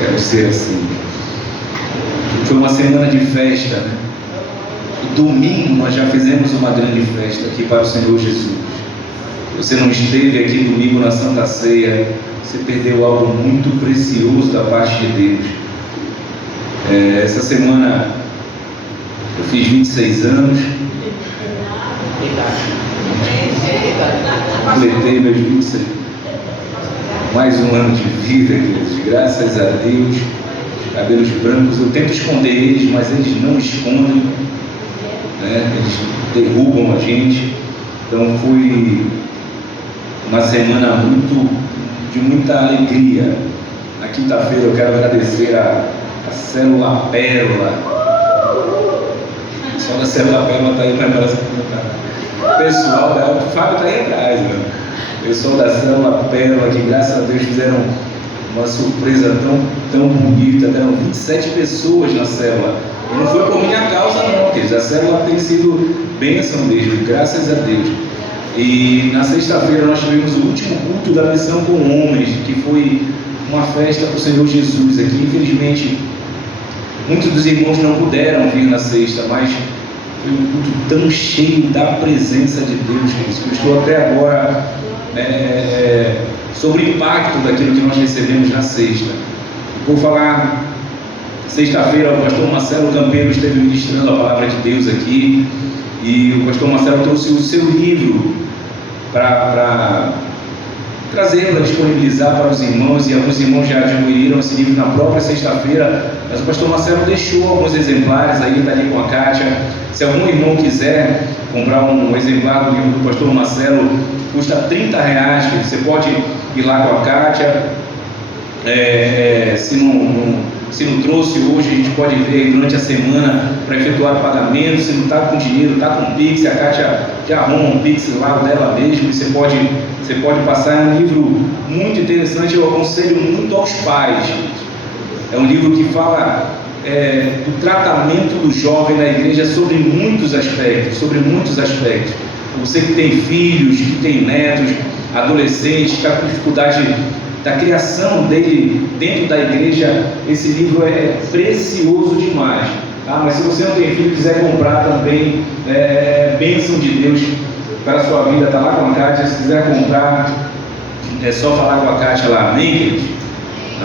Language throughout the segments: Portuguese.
Quero ser assim. Foi uma semana de festa, né? Domingo nós já fizemos uma grande festa aqui para o Senhor Jesus. Você não esteve aqui domingo na Santa Ceia, você perdeu algo muito precioso da parte de Deus. Essa semana eu fiz 26 anos. Completei meus 26. Mais um ano de vida, queridos. Graças a Deus. Cabelos brancos, eu tento esconder eles, mas eles não escondem, né? Eles derrubam a gente. Então foi uma semana de muita alegria. Na quinta-feira eu quero agradecer a Célula Pérola. Só da Célula Pérola está aí para nós. O pessoal o Fábio está aí atrás, né? O pessoal da Célula Pérola, que graças a Deus fizeram uma surpresa tão bonita. Deram 27 pessoas na célula. E não foi por minha causa não, queridos. A célula tem sido bênção mesmo, graças a Deus. E na sexta-feira nós tivemos o último culto da missão com homens, que foi uma festa para o Senhor Jesus aqui. Infelizmente, muitos dos irmãos não puderam vir na sexta, mas foi um culto tão cheio da presença de Deus, queridos, que eu estou até agora sobre o impacto daquilo que nós recebemos na sexta. Vou falar, sexta-feira o pastor Marcelo Campeiro esteve ministrando a palavra de Deus aqui, e o pastor Marcelo trouxe o seu livro para trazer, para disponibilizar para os irmãos, e alguns irmãos já adquiriram esse livro na própria sexta-feira, mas o pastor Marcelo deixou alguns exemplares, aí está ali com a Kátia. Se algum irmão quiser comprar um exemplar do livro do pastor Marcelo, custa R$30, que você pode ir lá com a Kátia. Se não trouxe hoje, a gente pode ver durante a semana para efetuar o pagamento. Se não está com dinheiro, está com Pix, a Kátia já arruma um Pix lá dela mesmo, e você pode passar. É um livro muito interessante, eu aconselho muito aos pais. É um livro que fala do tratamento do jovem na igreja sobre muitos aspectos. Você que tem filhos, que tem netos, adolescentes, que está com dificuldade da criação dele dentro da igreja, esse livro é precioso demais. Mas se você não tem filho e quiser comprar também, bênção de Deus para a sua vida, está lá com a Kátia. Se quiser comprar, é só falar com a Kátia lá. Amém, queridos?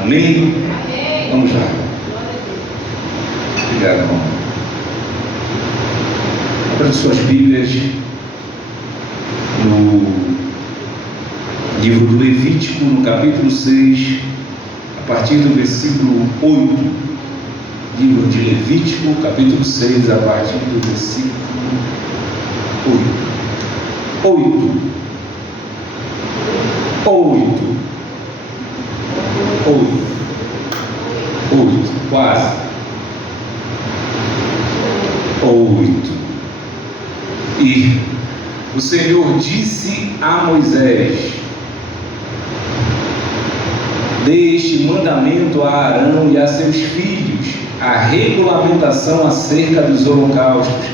Amém? Vamos lá. Obrigado, irmão. Abra suas Bíblias no livro do Levítico, no capítulo 6, a partir do versículo 8. Livro de Levítico, capítulo 6, a partir do versículo 8. 8, quase. 8. E o Senhor disse a Moisés: dê este mandamento a Arão e a seus filhos, a regulamentação acerca dos holocaustos.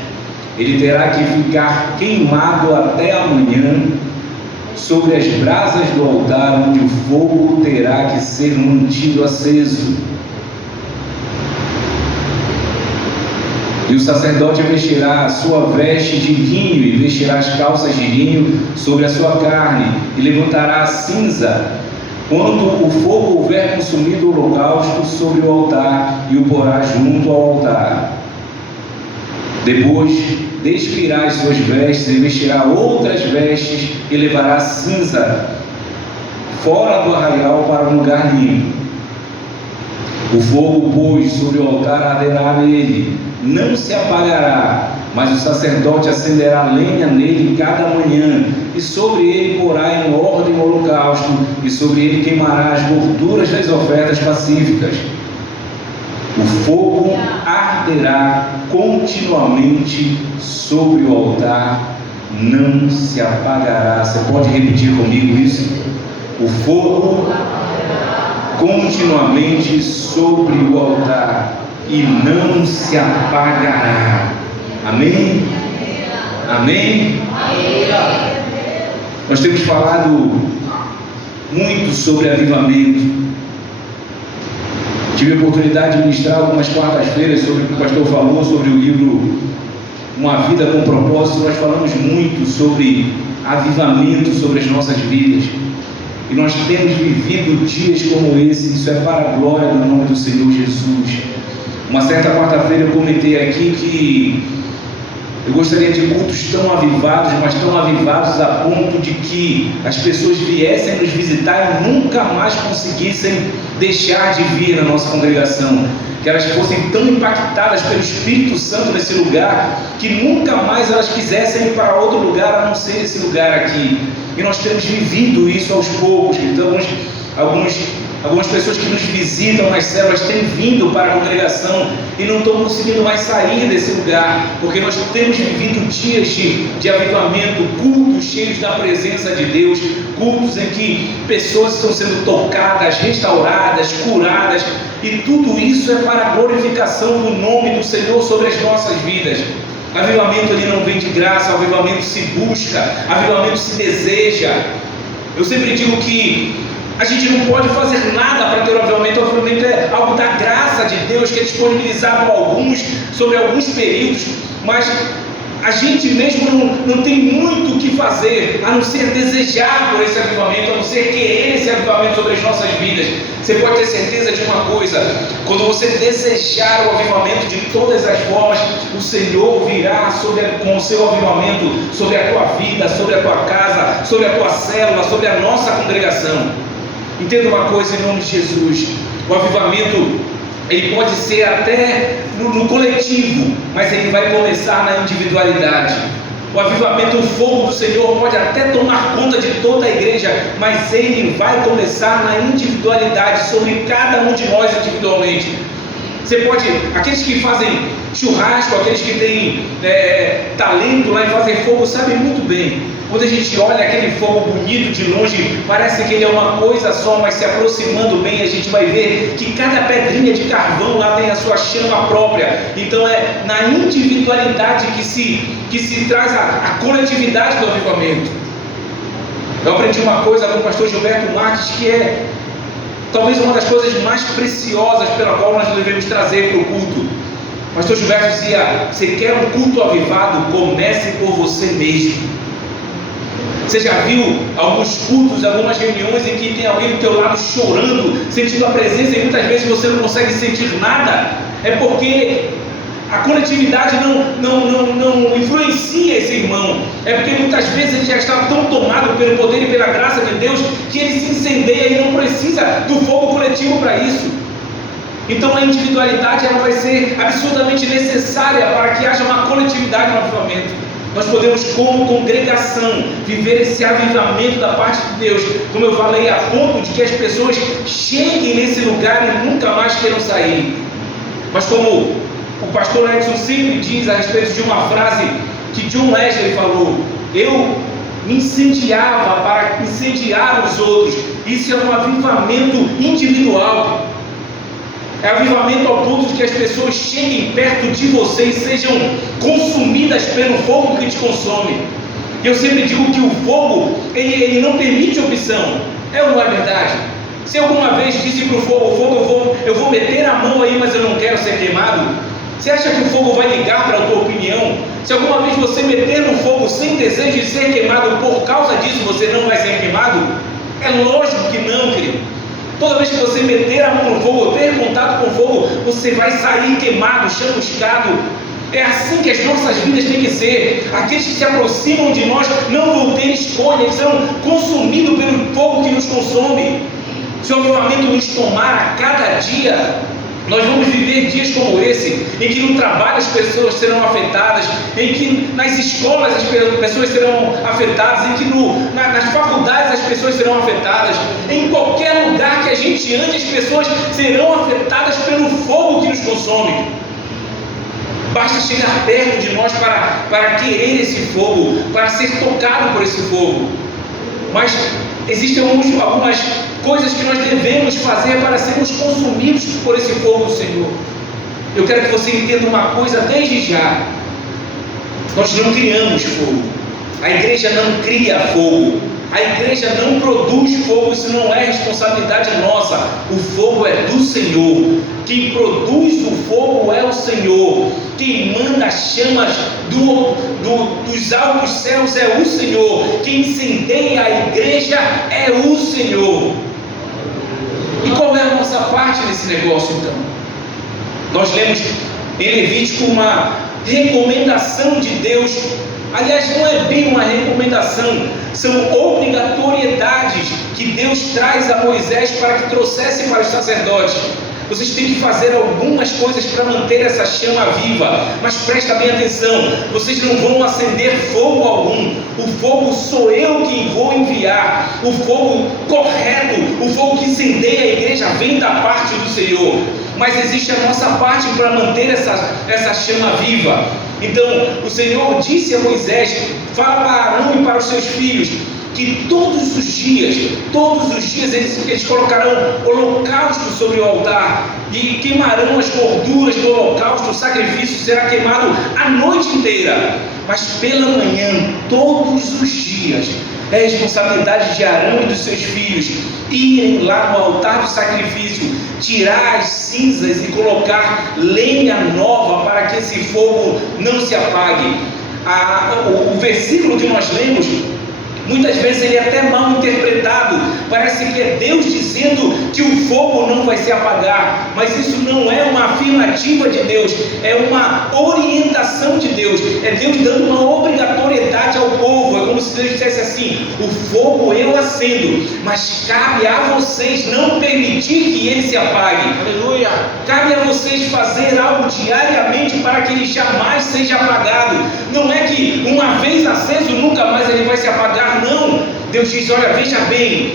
Ele terá que ficar queimado até amanhã sobre as brasas do altar, onde o fogo terá que ser mantido aceso. E o sacerdote vestirá a sua veste de linho e vestirá as calças de linho sobre a sua carne, e levantará a cinza quando o fogo houver consumido o holocausto sobre o altar, e o porá junto ao altar. Depois despirá as suas vestes e vestirá outras vestes, e levará a cinza fora do arraial para um lugar limpo. O fogo, pois, sobre o altar arderá nele, não se apagará, mas o sacerdote acenderá lenha nele cada manhã, e sobre ele porá em ordem o holocausto, e sobre ele queimará as gorduras das ofertas pacíficas. O fogo arderá continuamente sobre o altar, não se apagará. Você pode repetir comigo isso? O fogo continuamente sobre o altar, e não se apagará. Amém? Amém? Nós temos falado muito sobre avivamento. Tive a oportunidade de ministrar algumas quartas-feiras sobre o que o pastor falou sobre o livro Uma Vida com Propósito. Nós falamos muito sobre avivamento sobre as nossas vidas. E nós temos vivido dias como esse. Isso é para a glória do nome do Senhor Jesus. Uma certa quarta-feira eu comentei aqui que eu gostaria de cultos tão avivados, mas tão avivados a ponto de que as pessoas viessem nos visitar e nunca mais conseguissem deixar de vir na nossa congregação. Que elas fossem tão impactadas pelo Espírito Santo nesse lugar, que nunca mais elas quisessem ir para outro lugar a não ser esse lugar aqui. E nós temos vivido isso aos poucos. Então, algumas pessoas que nos visitam nas células têm vindo para a congregação e não estão conseguindo mais sair desse lugar, porque nós temos vivido dias de avivamento, cultos cheios da presença de Deus, cultos em que pessoas estão sendo tocadas, restauradas, curadas, e tudo isso é para a glorificação do nome do Senhor sobre as nossas vidas. Avivamento ele não vem de graça, avivamento se busca, avivamento se deseja. Eu sempre digo que a gente não pode fazer nada para ter o avivamento. O avivamento é algo da graça de Deus, que é disponibilizado a alguns, sobre alguns períodos, mas a gente mesmo não tem muito o que fazer, a não ser desejar por esse avivamento, a não ser querer esse avivamento sobre as nossas vidas. Você pode ter certeza de uma coisa: quando você desejar o avivamento de todas as formas, o Senhor virá com o seu avivamento sobre a tua vida, sobre a tua casa, sobre a tua célula, sobre a nossa congregação. Entenda uma coisa em nome de Jesus: o avivamento ele pode ser até no coletivo, mas ele vai começar na individualidade. O avivamento, o fogo do Senhor pode até tomar conta de toda a igreja, mas ele vai começar na individualidade, sobre cada um de nós individualmente. Você pode, aqueles que fazem churrasco, aqueles que têm talento lá em fazer fogo, sabem muito bem. Quando a gente olha aquele fogo bonito de longe, parece que ele é uma coisa só, mas se aproximando bem, a gente vai ver que cada pedrinha de carvão lá tem a sua chama própria. Então é na individualidade que se traz a coletividade do avivamento. Eu aprendi uma coisa com o pastor Gilberto Marques, que é talvez uma das coisas mais preciosas pela qual nós devemos trazer para o culto. O pastor Gilberto dizia: você quer um culto avivado? Comece por você mesmo. Você já viu alguns cultos, algumas reuniões em que tem alguém do teu lado chorando, sentindo a presença, e muitas vezes você não consegue sentir nada? É porque a coletividade não influencia esse irmão. É porque muitas vezes ele já está tão tomado pelo poder e pela graça de Deus que ele se incendeia e não precisa do fogo coletivo para isso. Então a individualidade ela vai ser absolutamente necessária para que haja uma coletividade no avivamento. Nós podemos, como congregação, viver esse avivamento da parte de Deus, como eu falei, a ponto de que as pessoas cheguem nesse lugar e nunca mais queiram sair. Mas como o pastor Edson sempre diz a respeito de uma frase que John Wesley falou: eu me incendiava para incendiar os outros. Isso é um avivamento individual. É avivamento ao ponto de que as pessoas cheguem perto de você e sejam consumidas pelo fogo que te consome. Eu sempre digo que o fogo, ele não permite opção. É ou não é verdade? Se alguma vez disse para o fogo, eu vou meter a mão aí, mas eu não quero ser queimado, você acha que o fogo vai ligar para a tua opinião? Se alguma vez você meter no fogo sem desejo de ser queimado, por causa disso você não vai ser queimado? É lógico que não, querido. Toda vez que você meter a mão no fogo, ou ter contato com o fogo, você vai sair queimado, chamuscado. É assim que as nossas vidas têm que ser. Aqueles que se aproximam de nós não vão ter escolha, eles serão consumidos pelo fogo que nos consome. Se o avivamento nos tomar a cada dia, nós vamos viver dias como esse, em que no trabalho as pessoas serão afetadas, em que nas escolas as pessoas serão afetadas, em que nas faculdades as pessoas serão afetadas, em qualquer lugar que a gente ande as pessoas serão afetadas pelo fogo que nos consome. Basta chegar perto de nós para querer esse fogo, para ser tocado por esse fogo. Mas existem algumas coisas que nós devemos fazer para sermos consumidos por esse fogo do Senhor. Eu quero que você entenda uma coisa desde já: nós não criamos fogo, a igreja não cria fogo, a igreja não produz fogo, isso não é responsabilidade nossa. O fogo é do Senhor. quem produz o fogo é o Senhor, quem manda as chamas dos altos céus é o Senhor, quem incendeia a igreja é o Senhor. E qual é a nossa parte nesse negócio então? Nós lemos em Levítico uma recomendação de Deus. Aliás, não é bem uma recomendação, são obrigatoriedades que Deus traz a Moisés para que trouxesse para os sacerdotes. Vocês têm que fazer algumas coisas para manter essa chama viva, mas presta bem atenção, vocês não vão acender fogo algum, o fogo sou eu quem vou enviar, o fogo correto, o fogo que incendeia a igreja vem da parte do Senhor, mas existe a nossa parte para manter essa chama viva. Então o Senhor disse a Moisés: fala para Arão e para os seus filhos que todos os dias eles colocarão holocausto sobre o altar e queimarão as gorduras do holocausto. O sacrifício será queimado a noite inteira, mas pela manhã, todos os dias, é responsabilidade de Arão e dos seus filhos irem lá no altar do sacrifício, tirar as cinzas e colocar lenha nova para que esse fogo não se apague. O versículo que nós lemos, muitas vezes ele é até mal interpretado, parece que é Deus dizendo que o fogo não vai se apagar, mas isso não é uma afirmativa de Deus, é uma orientação de Deus, é Deus dando uma obrigatoriedade ao povo. É como se Deus dissesse assim: o fogo eu acendo, mas cabe a vocês não permitir que ele se apague. Aleluia! Cabe a vocês fazer algo diariamente para que ele jamais seja apagado. Não é que uma vez aceso nunca mais ele vai se apagar, não. Deus diz: olha, veja bem,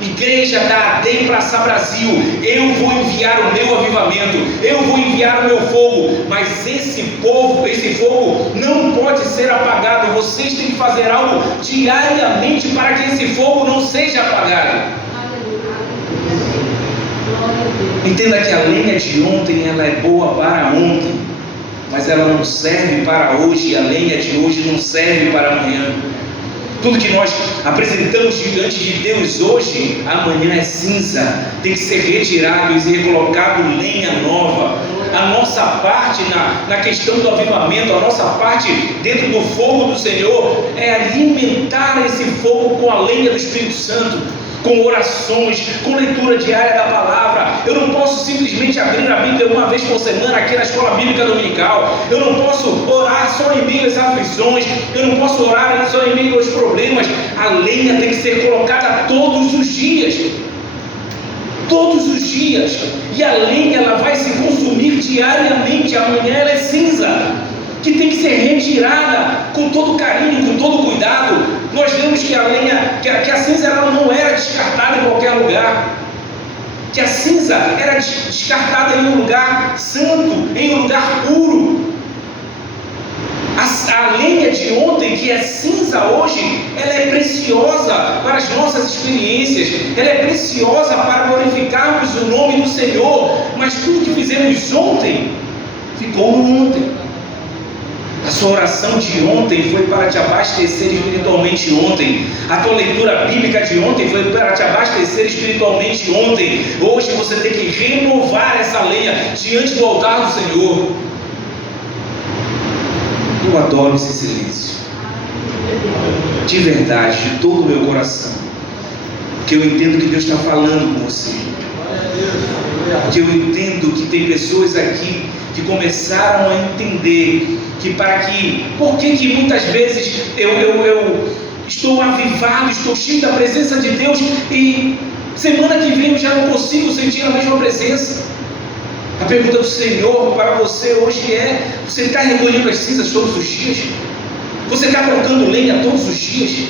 igreja da AD Praça Brasil, eu vou enviar o meu avivamento, eu vou enviar o meu fogo, mas esse fogo não pode ser apagado. Vocês têm que fazer algo diariamente para que esse fogo não seja apagado. Entenda que a lenha de ontem ela é boa para ontem, mas ela não serve para hoje. A lenha de hoje não serve para amanhã. Tudo que nós apresentamos diante de Deus hoje, amanhã é cinza, tem que ser retirado e ser colocado lenha nova. A nossa parte na questão do avivamento, a nossa parte dentro do fogo do Senhor é alimentar esse fogo com a lenha do Espírito Santo, com orações, com leitura diária da palavra. Eu não posso simplesmente abrir a Bíblia uma vez por semana aqui na escola bíblica dominical. Eu não posso orar só em meio às aflições, eu não posso orar só em meio aos problemas. A lenha tem que ser colocada todos os dias, e a lenha ela vai se consumir diariamente. Amanhã ela é cinza, que tem que ser retirada com todo carinho, com todo cuidado. Nós vemos que a lenha, que a cinza ela não era descartada em qualquer lugar, que a cinza era descartada em um lugar santo, em um lugar puro. A lenha de ontem, que é cinza hoje, ela é preciosa para as nossas experiências, ela é preciosa para glorificarmos o nome do Senhor, mas tudo que fizemos ontem, ficou no ontem. A sua oração de ontem foi para te abastecer espiritualmente ontem. A tua leitura bíblica de ontem foi para te abastecer espiritualmente ontem. Hoje você tem que renovar essa lenha diante do altar do Senhor. Eu adoro esse silêncio, de verdade, de todo o meu coração, porque eu entendo que Deus está falando com você, porque eu entendo que tem pessoas aqui que começaram a entender por que muitas vezes eu estou avivado, estou cheio da presença de Deus e semana que vem eu já não consigo sentir a mesma presença. A pergunta do Senhor para você hoje é: você está recolhendo as cinzas todos os dias? Você está colocando lenha todos os dias?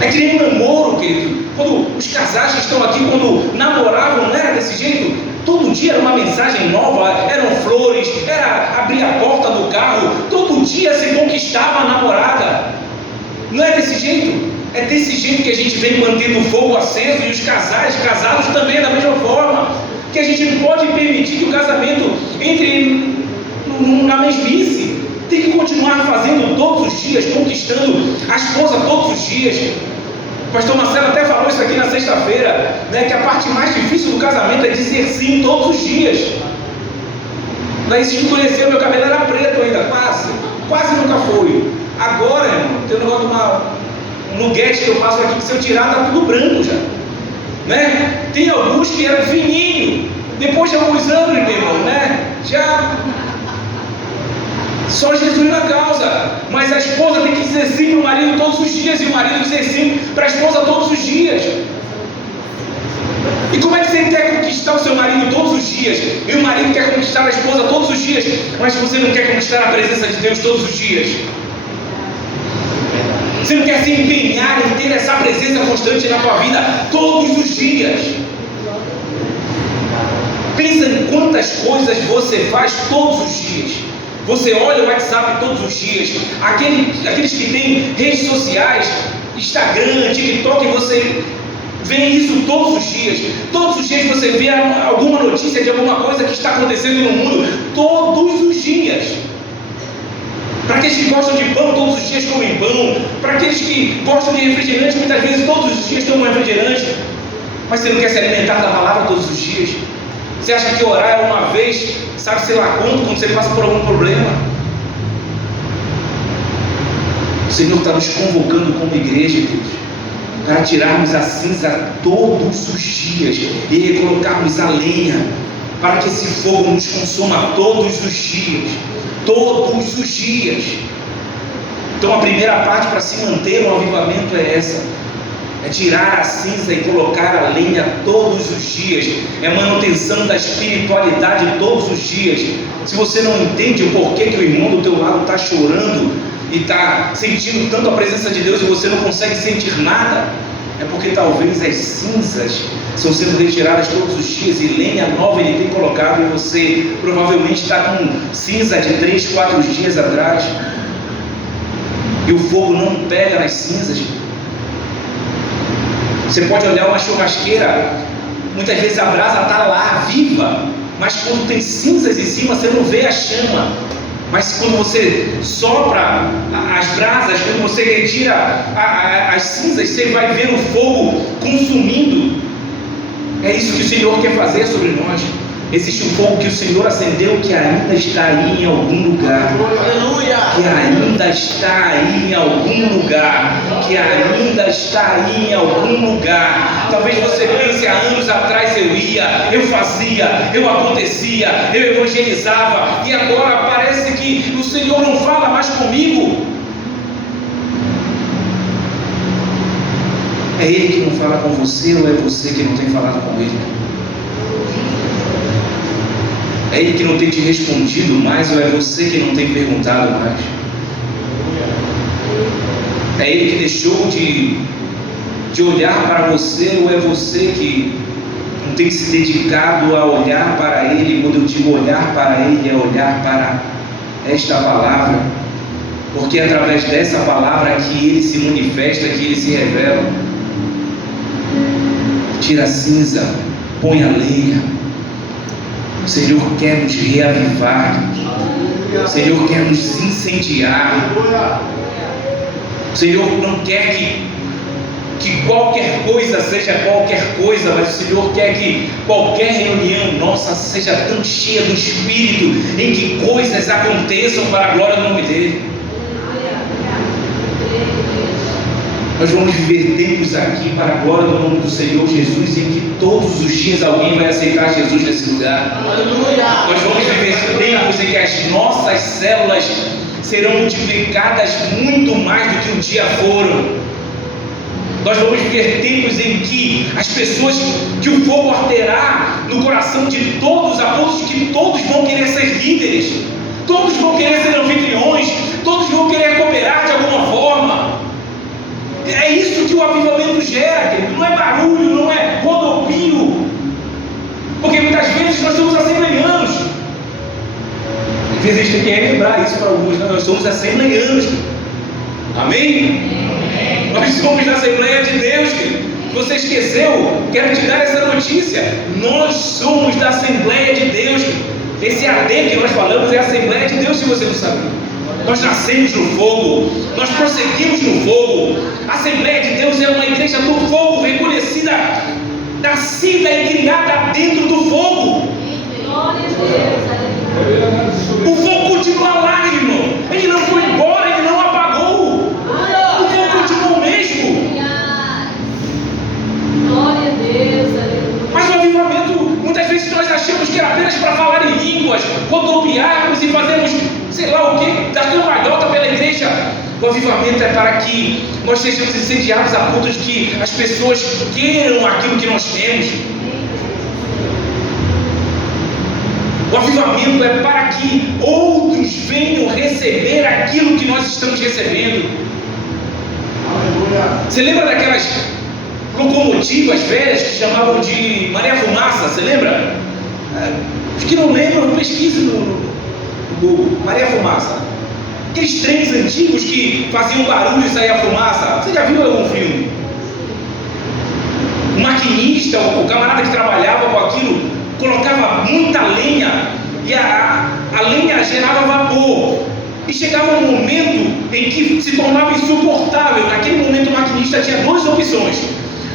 É que nem um namoro, querido. Quando os casais que estão aqui, quando namoravam, não era desse jeito? Todo dia era uma mensagem nova, eram flores, era abrir a porta do carro, todo dia se conquistava a namorada. Não é desse jeito? É desse jeito que a gente vem mantendo o fogo aceso, e os casados também da mesma forma. Que a gente não pode permitir que o casamento entre na mesmice. Tem que continuar fazendo todos os dias, conquistando a esposa todos os dias. O pastor Marcelo até falou isso aqui na sexta-feira, né, que a parte mais difícil do casamento é dizer sim todos os dias. Daí se escureceu, meu cabelo era preto ainda, quase nunca foi. Agora, irmão, tem um negócio de um nuguete que eu passo aqui, que se eu tirar tá tudo branco já, né? Tem alguns que eram fininho, depois de alguns anos, meu irmão, né? Já só Jesus na causa. Mas a esposa tem que dizer sim para o marido todos os dias, e o marido dizer sim para a esposa todos os dias. E como é que você quer conquistar o seu marido todos os dias, e o marido quer conquistar a esposa todos os dias, mas você não quer conquistar a presença de Deus todos os dias? Você não quer se empenhar em ter essa presença constante na tua vida todos os dias? Pensa em quantas coisas você faz todos os dias. Você olha o WhatsApp todos os dias. Aqueles que têm redes sociais, Instagram, TikTok, você vê isso todos os dias. Todos os dias você vê alguma notícia de alguma coisa que está acontecendo no mundo. Todos os dias. Para aqueles que gostam de pão, todos os dias comem pão. Para aqueles que gostam de refrigerante, muitas vezes todos os dias tomam refrigerante. Mas você não quer se alimentar da palavra todos os dias? Você acha que orar é uma vez, sabe sei lá quando você passa por algum problema? O Senhor está nos convocando como igreja, Deus, para tirarmos a cinza todos os dias e colocarmos a lenha, para que esse fogo nos consuma todos os dias. Todos os dias. Então a primeira parte para se manter no avivamento é essa: é tirar a cinza e colocar a lenha todos os dias. É manutenção da espiritualidade todos os dias. Se você não entende o porquê que o irmão do teu lado está chorando e está sentindo tanto a presença de Deus e você não consegue sentir nada, é porque talvez as cinzas estão sendo retiradas todos os dias e lenha nova ele tem colocado, e você provavelmente está com cinza de 3, 4 dias atrás, e o fogo não pega nas cinzas. Você pode olhar uma churrasqueira, muitas vezes a brasa está lá, viva, mas quando tem cinzas em cima, você não vê a chama. Mas quando você sopra as brasas, quando você retira as cinzas, você vai ver o fogo consumindo. É isso que o Senhor quer fazer sobre nós. Existe um fogo que o Senhor acendeu, que ainda está aí em algum lugar. Aleluia! Que ainda está aí em algum lugar. Que ainda está aí em algum lugar. Talvez você pense, há anos atrás eu ia, eu fazia, eu acontecia, eu evangelizava, e agora parece que o Senhor não fala mais comigo. É Ele que não fala com você, ou é você que não tem falado com Ele? É Ele que não tem te respondido mais, ou é você que não tem perguntado mais? É Ele que deixou de olhar para você, ou é você que não tem se dedicado a olhar para Ele? Quando eu digo olhar para Ele, é olhar para esta palavra, porque é através dessa palavra que Ele se manifesta, que Ele se revela. Tira a cinza, põe a lenha. O Senhor quer nos reavivar. O Senhor quer nos incendiar. O Senhor não quer que qualquer coisa seja qualquer coisa, mas o Senhor quer que qualquer reunião nossa seja tão cheia do Espírito, em que coisas aconteçam para a glória do nome dEle. Nós vamos viver tempos aqui para a glória do nome do Senhor Jesus, em que todos os dias alguém vai aceitar Jesus nesse lugar. Aleluia! Nós vamos viver tempos em que as nossas células serão multiplicadas muito mais do que um dia foram. Nós vamos viver tempos em que as pessoas, que o fogo arderá no coração de todos, a ponto de que todos vão querer ser líderes, todos vão querer ser anfitriões, todos vão querer cooperar de alguma forma. É isso que o avivamento gera, querido. Não é barulho, não é rodopio, porque muitas vezes nós somos assembleianos. Às vezes a gente tem que lembrar isso para alguns, né? Nós somos assembleianos. Amém? Nós somos da Assembleia de Deus, querido. Você esqueceu? Quero te dar essa notícia. Nós somos da Assembleia de Deus, querido. Esse AD que nós falamos é a Assembleia de Deus, se você não sabia. Nós nascemos no fogo, nós prosseguimos no fogo. A Assembleia de Deus é uma igreja do fogo, reconhecida, nascida e criada dentro do fogo. O fogo continua lá, irmão. Ele não foi embora, ele não apagou. O fogo continua o mesmo. Glória a Deus, mas o avivamento, muitas vezes nós achamos que é apenas para falar em línguas, rodopiarmos e fazermos sei lá o que, dar cambalhota pela igreja. O avivamento é para que nós sejamos incendiados a ponto de que as pessoas queiram aquilo que nós temos. O avivamento é para que outros venham receber aquilo que nós estamos recebendo. Você lembra daquelas locomotivas velhas que chamavam de Maria Fumaça? Você lembra? Os que não lembram, pesquise no Google. Maria Fumaça. Aqueles trens antigos que faziam barulho e saía fumaça. Você já viu algum filme? O maquinista, o camarada que trabalhava com aquilo, colocava muita lenha e a lenha gerava vapor. E chegava um momento em que se tornava insuportável. Naquele momento o maquinista tinha duas opções: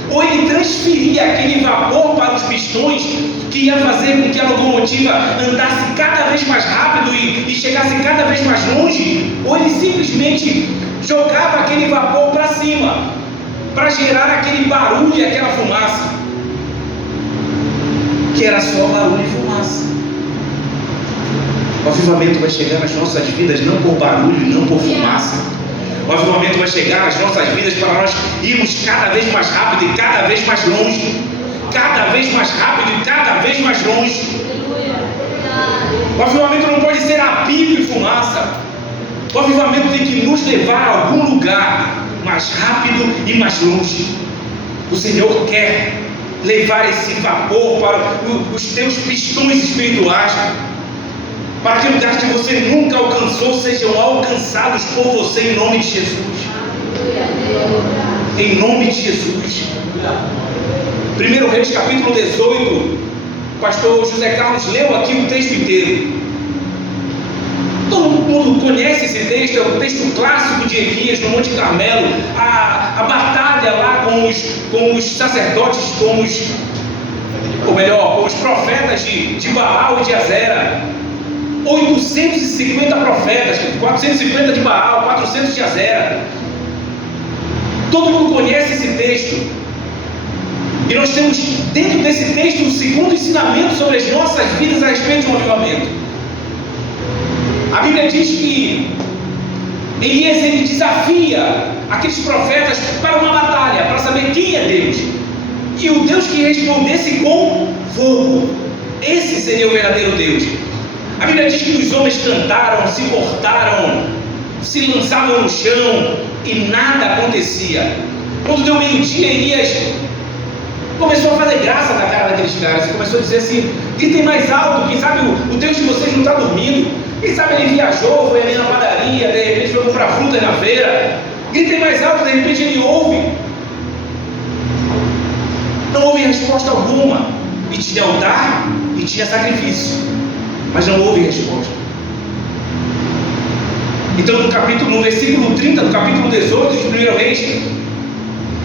ou ele transferia aquele vapor para os pistões, que ia fazer com que a locomotiva andasse cada vez mais rápido e chegasse cada vez mais longe, ou ele simplesmente jogava aquele vapor para cima, para gerar aquele barulho e aquela fumaça, que era só barulho e fumaça. O avivamento vai chegar nas nossas vidas não por barulho, não por fumaça. O avivamento vai chegar nas nossas vidas para nós irmos cada vez mais rápido e cada vez mais longe. Cada vez mais rápido e cada vez mais longe. O avivamento não pode ser apito e fumaça. O avivamento tem que nos levar a algum lugar mais rápido e mais longe. O Senhor quer levar esse vapor para os teus pistões espirituais, para que o lugar que você nunca alcançou sejam alcançados por você, em nome de Jesus. Em nome de Jesus. 1 Reis capítulo 18, o pastor José Carlos leu aqui o texto inteiro. Todo mundo conhece esse texto, é o texto clássico de Elias no Monte Carmelo, a batalha lá com os sacerdotes, com os profetas de Baal e de Azera. 850 profetas, 450 de Baal, 400 de Azera. Todo mundo conhece esse texto. E nós temos dentro desse texto um segundo ensinamento sobre as nossas vidas a respeito de um avivamento. A Bíblia diz que Elias ele desafia aqueles profetas para uma batalha, para saber quem é Deus. E o Deus que respondesse com fogo, esse seria o verdadeiro Deus. A Bíblia diz que os homens cantaram, se cortaram, se lançavam no chão e nada acontecia. Quando deu meio-dia, Elias começou a fazer graça na cara daqueles caras. E começou a dizer assim: gritem mais alto, quem sabe o Deus de vocês não está dormindo. Quem sabe ele viajou, foi ali na padaria, de repente foi comprar fruta na feira. Gritem mais alto, de repente ele ouve. Não houve resposta alguma. E tinha altar e tinha sacrifício, mas não houve resposta. Então no versículo 30 do capítulo 18 de 1 Reis,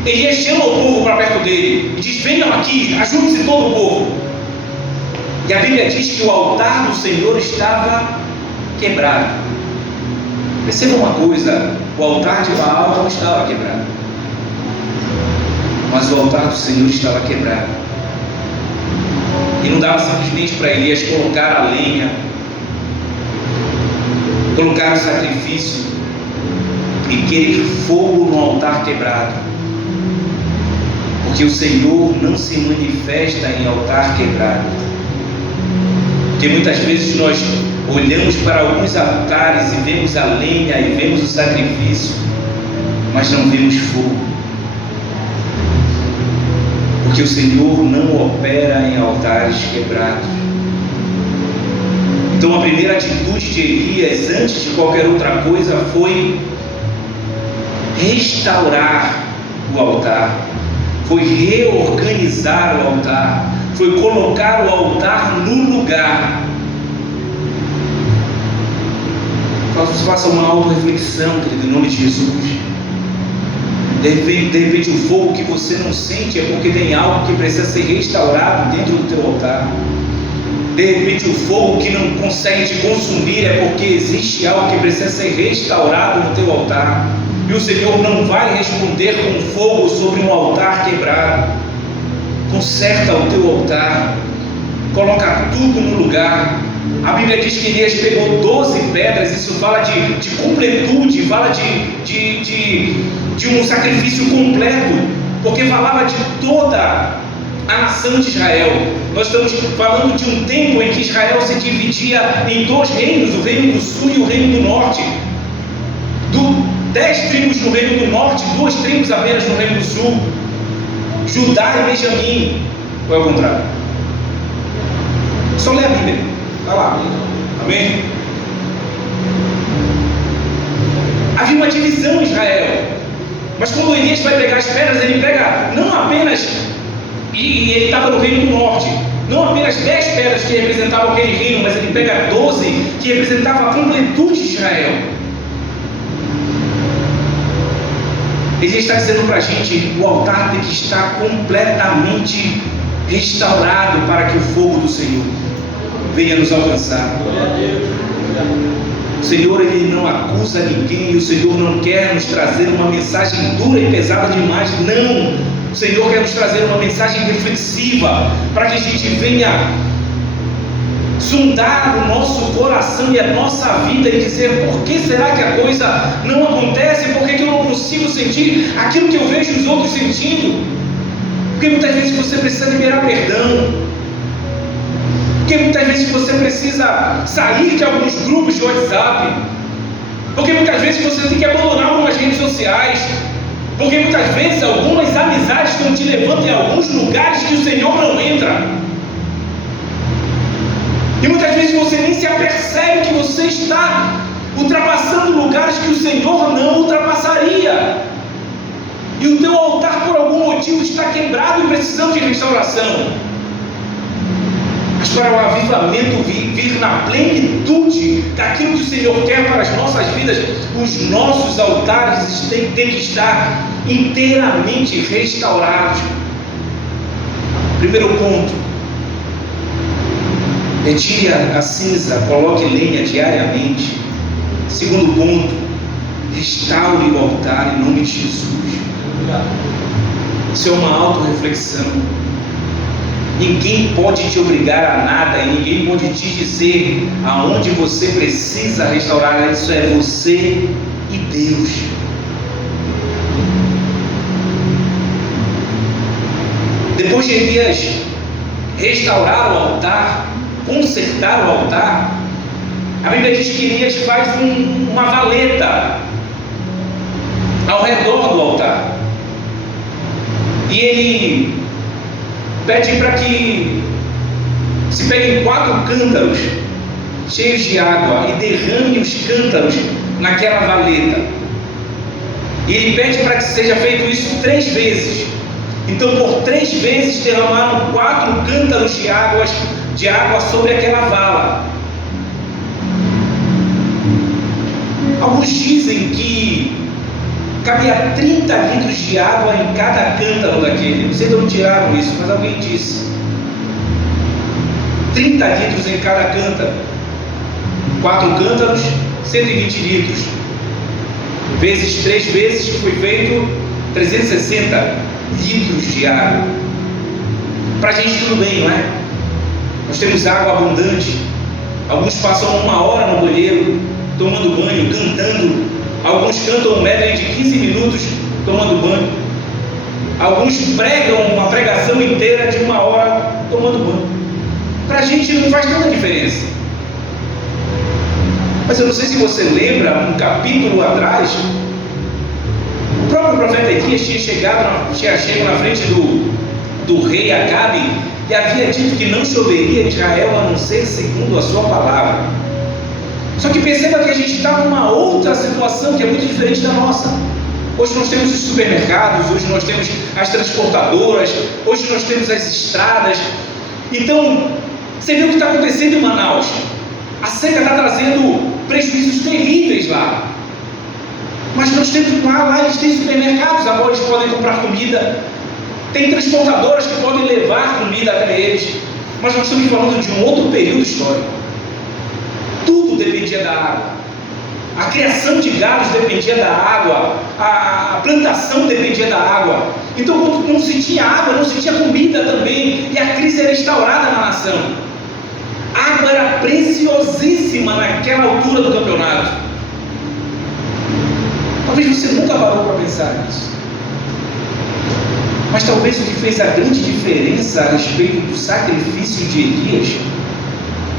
Elias chama o povo para perto dele e diz: venham aqui, ajunte-se todo o povo. E a Bíblia diz que o altar do Senhor estava quebrado. Perceba uma coisa: o altar de Baal não estava quebrado, mas o altar do Senhor estava quebrado. E não dava simplesmente para Elias colocar a lenha, colocar o sacrifício e querer fogo no altar quebrado, porque o Senhor não se manifesta em altar quebrado. Porque muitas vezes nós olhamos para alguns altares e vemos a lenha e vemos o sacrifício, mas não vemos fogo. Porque o Senhor não opera em altares quebrados. Então a primeira atitude de Elias, antes de qualquer outra coisa, foi restaurar o altar, foi reorganizar o altar, foi colocar o altar no lugar. Faça uma auto-reflexão, querido, em nome de Jesus. De repente o fogo que você não sente é porque tem algo que precisa ser restaurado dentro do teu altar. De repente o fogo que não consegue te consumir é porque existe algo que precisa ser restaurado no teu altar. E o Senhor não vai responder com fogo sobre um altar quebrado. Conserta o teu altar, coloca tudo no lugar. A Bíblia diz que Elias pegou 12 pedras, isso fala de completude, fala de um sacrifício completo, porque falava de toda a nação de Israel. Nós estamos falando de um tempo em que Israel se dividia em dois reinos, o reino do sul e o reino do norte. 10 tribos no reino do norte, 2 tribos apenas no reino do sul, Judá e Benjamim. Ou é o contrário? Só lê a Bíblia, está lá. Amém? Havia uma divisão em Israel, mas quando Elias vai pegar as pedras, ele pega não apenas, e ele estava no reino do norte, não apenas 10 pedras que representavam aquele reino, mas ele pega 12 que representavam a completude de Israel. Ele está dizendo para a gente: o altar tem que estar completamente restaurado para que o fogo do Senhor venha nos alcançar. O Senhor, Ele não acusa ninguém, o Senhor não quer nos trazer uma mensagem dura e pesada demais, não. O Senhor quer nos trazer uma mensagem reflexiva, para que a gente venha sondar o nosso coração e a nossa vida e dizer: por que será que a coisa não acontece? Por que eu não consigo sentir aquilo que eu vejo os outros sentindo? Porque muitas vezes você precisa liberar perdão, porque muitas vezes você precisa sair de alguns grupos de WhatsApp, porque muitas vezes você tem que abandonar algumas redes sociais, porque muitas vezes algumas amizades estão te levando em alguns lugares que o Senhor não entra. E muitas vezes você nem se apercebe que você está ultrapassando lugares que o Senhor não ultrapassaria. E o teu altar, por algum motivo, está quebrado e precisando de restauração. Mas para o avivamento vir na plenitude daquilo que o Senhor quer para as nossas vidas, os nossos altares têm que estar inteiramente restaurados. Primeiro ponto: retire a cinza, coloque lenha diariamente. Segundo ponto: restaure o altar em nome de Jesus. Isso é uma autorreflexão. Ninguém pode te obrigar a nada e ninguém pode te dizer aonde você precisa restaurar. Isso é você e Deus. Depois de Elias restaurar o altar, consertar o altar, a Bíblia diz que Elias faz uma valeta ao redor do altar, e ele pede para que se peguem 4 cântaros cheios de água e derrame os cântaros naquela valeta. E ele pede para que seja feito isso 3 vezes. Então, por 3 vezes derramaram 4 cântaros de água sobre aquela vala. Alguns dizem que cabia 30 litros de água em cada cântaro daquele. Não sei de onde tiraram isso, mas alguém disse. 30 litros em cada cântaro. 4 cântaros, 120 litros. Vezes 3 vezes, que foi feito 360 litros de água. Para a gente tudo bem, não é? Nós temos água abundante. Alguns passam 1 hora no banheiro, tomando banho, cantando. Alguns cantam um medley de 15 minutos tomando banho. Alguns pregam uma pregação inteira de 1 hora tomando banho. Para a gente não faz tanta diferença. Mas eu não sei se você lembra, um capítulo atrás, o próprio profeta Elias tinha chego na frente do rei Acabe e havia dito que não choveria em Israel a não ser segundo a sua palavra. Só que perceba que a gente está numa outra situação que é muito diferente da nossa. Hoje nós temos os supermercados, hoje nós temos as transportadoras, hoje nós temos as estradas. Então, você viu o que está acontecendo em Manaus? A seca está trazendo prejuízos terríveis lá. Mas nós temos lá eles têm supermercados, agora eles podem comprar comida, tem transportadoras que podem levar comida até eles. Mas nós estamos falando de um outro período histórico. Tudo dependia da água. A criação de gados dependia da água, a plantação dependia da água. Então, quando não se tinha água, não se tinha comida também, e a crise era instaurada na nação. A água era preciosíssima naquela altura do campeonato. Talvez você nunca parou para pensar nisso. Mas talvez o que fez a grande diferença a respeito do sacrifício de Elias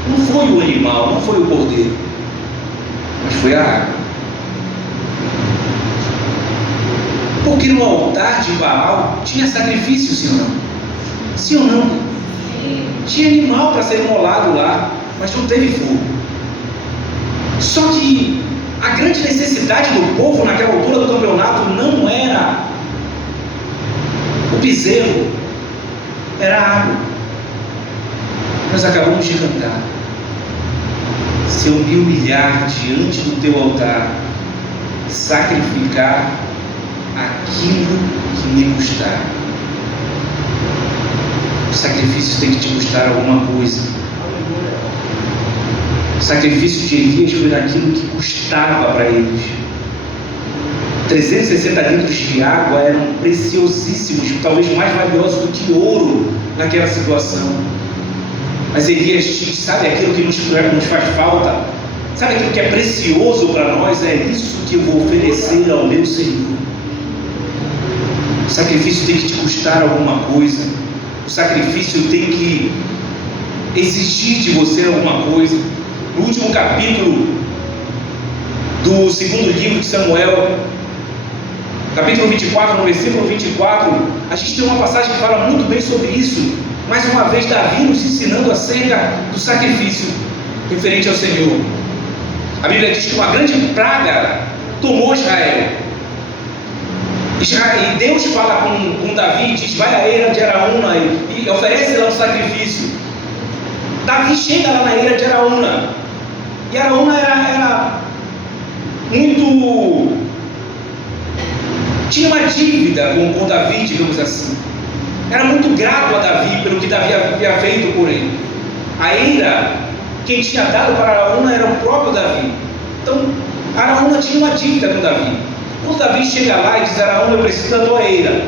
não foi o animal, não foi o cordeiro, mas foi a água. Porque no altar de Baal tinha sacrifício, sim ou não? Sim ou não? Tinha animal para ser imolado lá, mas não teve fogo. Só que a grande necessidade do povo naquela altura do campeonato não era o bezerro, era a água. Nós acabamos de cantar: se eu me humilhar diante do teu altar, sacrificar aquilo que me custar. O sacrifício tem que te custar alguma coisa. O sacrifício de Elias foi naquilo que custava para eles. 360 litros de água eram preciosíssimos, talvez mais valiosos do que ouro naquela situação. Mas Elias diz: sabe aquilo que nos faz falta? Sabe aquilo que é precioso para nós? É isso que eu vou oferecer ao meu Senhor. O sacrifício tem que te custar alguma coisa. O sacrifício tem que exigir de você alguma coisa. No último capítulo do segundo livro de Samuel, capítulo 24, no versículo 24, a gente tem uma passagem que fala muito bem sobre isso. Mais uma vez, Davi nos ensinando acerca do sacrifício referente ao Senhor. A Bíblia diz que uma grande praga tomou Israel. E Deus fala com Davi e diz: vai à eira de Araúna e oferece lá um sacrifício. Davi chega lá na eira de Araúna, e Araúna era muito... tinha uma dívida com Davi, digamos assim. Era muito grato a Davi pelo que Davi havia feito por ele. A eira, quem tinha dado para Araúna era o próprio Davi. Então, Araúna tinha uma dívida com Davi. Quando Davi chega lá e diz: Araúna, eu preciso da tua eira,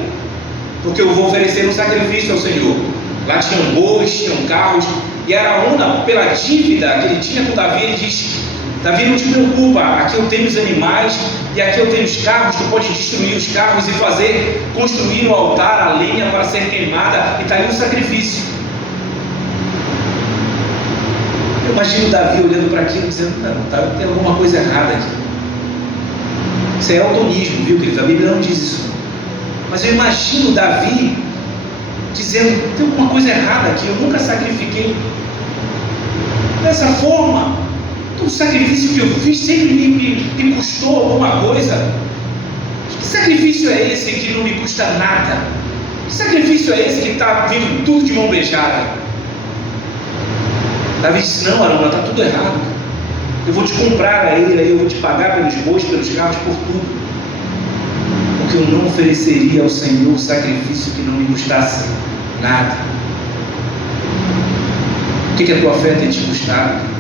porque eu vou oferecer um sacrifício ao Senhor. Lá tinham bois, tinham carros, e Araúna, pela dívida que ele tinha com Davi, ele diz: Davi, não te preocupa, aqui eu tenho os animais e aqui eu tenho os carros, tu pode destruir os carros e construir no altar a lenha para ser queimada, e está aí o sacrifício. Eu imagino Davi olhando para aquilo e dizendo: não, tem alguma coisa errada aqui. Isso é autonismo, viu, queridos? A Bíblia não diz isso. Mas eu imagino Davi dizendo: tem alguma coisa errada aqui, eu nunca sacrifiquei dessa forma. O sacrifício que eu fiz sempre me custou alguma coisa. Que sacrifício é esse que não me custa nada? Que sacrifício é esse que está vindo tudo de mão beijada? Davi disse: não, Araúna, está tudo errado. Eu vou te comprar a eira, eu vou te pagar pelos bois, pelos carros, por tudo. Porque eu não ofereceria ao Senhor sacrifício que não me custasse nada. O que a tua fé tem te custado?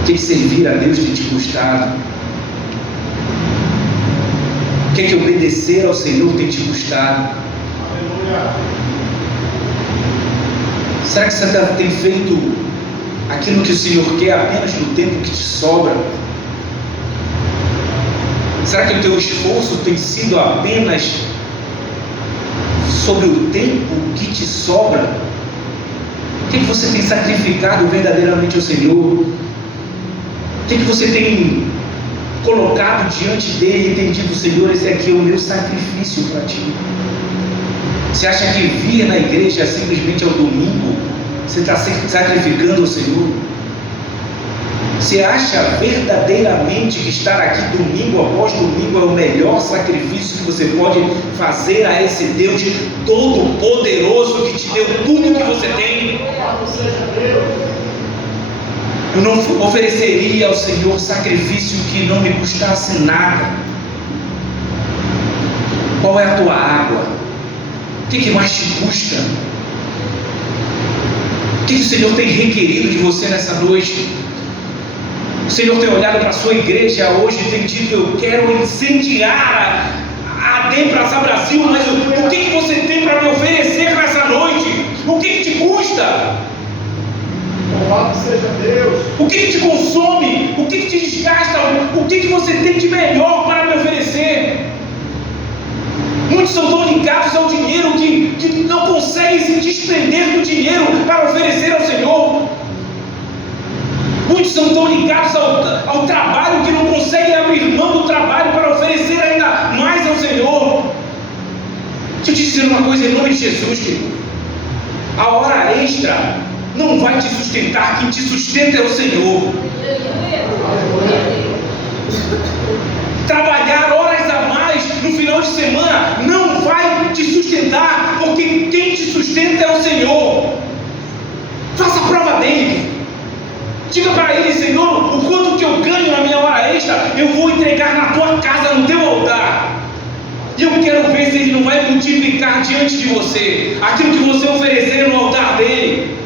O que servir a Deus tem te custado? O que obedecer ao Senhor tem te custado? Aleluia. Será que você tem feito aquilo que o Senhor quer apenas no tempo que te sobra? Será que o teu esforço tem sido apenas sobre o tempo que te sobra? O que você tem sacrificado verdadeiramente ao Senhor? O que você tem colocado diante dele e tem dito: Senhor, esse aqui é o meu sacrifício para ti? Você acha que vir na igreja simplesmente ao domingo você está sacrificando ao Senhor? Você acha verdadeiramente que estar aqui domingo após domingo é o melhor sacrifício que você pode fazer a esse Deus Todo-Poderoso que te deu tudo o que você tem? Eu não ofereceria ao Senhor sacrifício que não me custasse nada. Qual é a tua água? O que mais te custa? O que o Senhor tem requerido de você nessa noite? O Senhor tem olhado para a sua igreja hoje e tem dito: eu quero incendiar a Praça Brasil, mas o que você tem para me oferecer nessa noite? O que te custa? Louvado seja Deus. O que te consome? O que te desgasta? O que você tem de melhor para me oferecer? Muitos são tão ligados ao dinheiro que não conseguem se desprender do dinheiro para oferecer ao Senhor. Muitos são tão ligados ao trabalho que não conseguem abrir mão do trabalho para oferecer ainda mais ao Senhor. Deixa eu te dizer uma coisa em nome de Jesus, querido. A hora extra não vai te sustentar, quem te sustenta é o Senhor. Trabalhar horas a mais no final de semana não vai te sustentar, porque quem te sustenta é o Senhor. Faça a prova dele. Diga para ele: Senhor, o quanto que eu ganho na minha hora extra, eu vou entregar na tua casa, no teu altar. E eu quero ver se ele não vai multiplicar diante de você aquilo que você oferecer no altar dele.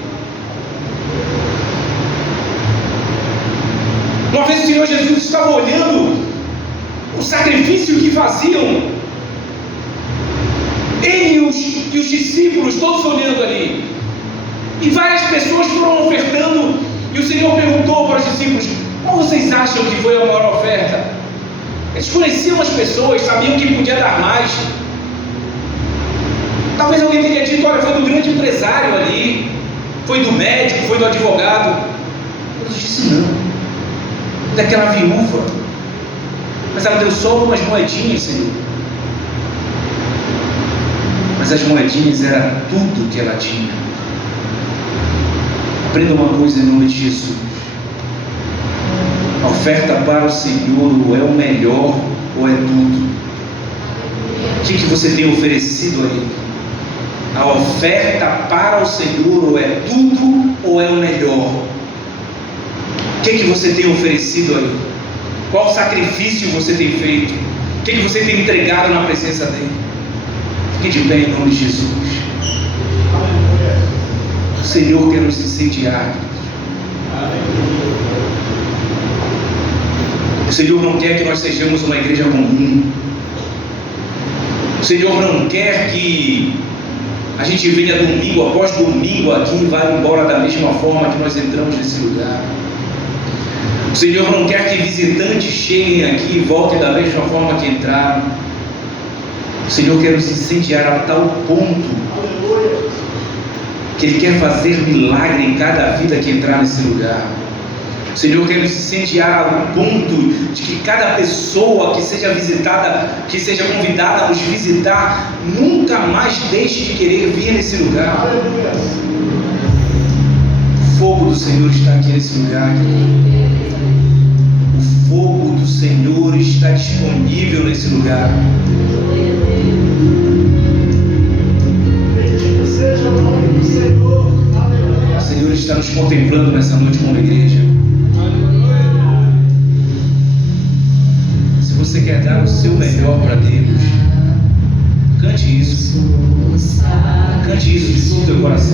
Uma vez o Senhor Jesus estava olhando o sacrifício que faziam, ele e os discípulos, todos olhando ali, e várias pessoas foram ofertando, e o Senhor perguntou para os discípulos: qual vocês acham que foi a maior oferta? Eles conheciam as pessoas, sabiam que podia dar mais. Talvez alguém teria dito: olha, foi do grande empresário ali, foi do médico, foi do advogado. Jesus disse: não, daquela viúva. Mas ela deu só umas moedinhas, Senhor. Mas as moedinhas era tudo que ela tinha. Aprenda uma coisa em nome de Jesus: a oferta para o Senhor ou é o melhor ou é tudo. O que você tem oferecido a Ele? A oferta para o Senhor ou é tudo ou é o melhor? O que você tem oferecido a Ele? Qual sacrifício você tem feito? O que você tem entregado na presença dEle? Fique de pé em nome de Jesus. O Senhor quer nos incendiar. O Senhor não quer que nós sejamos uma igreja comum. O Senhor não quer que a gente venha domingo após domingo aqui e vá embora da mesma forma que nós entramos nesse lugar. O Senhor não quer que visitantes cheguem aqui e voltem da mesma forma que entraram. O Senhor quer nos incendiar a tal ponto que Ele quer fazer milagre em cada vida que entrar nesse lugar. O Senhor quer nos incendiar ao ponto de que cada pessoa que seja visitada, que seja convidada a nos visitar, nunca mais deixe de querer vir nesse lugar. O fogo do Senhor está aqui nesse lugar. O fogo do Senhor está disponível nesse lugar. Bendito seja o nome do Senhor. Aleluia. O Senhor está nos contemplando nessa noite como igreja. Se você quer dar o seu melhor para Deus, cante isso. Cante isso de todo o teu coração.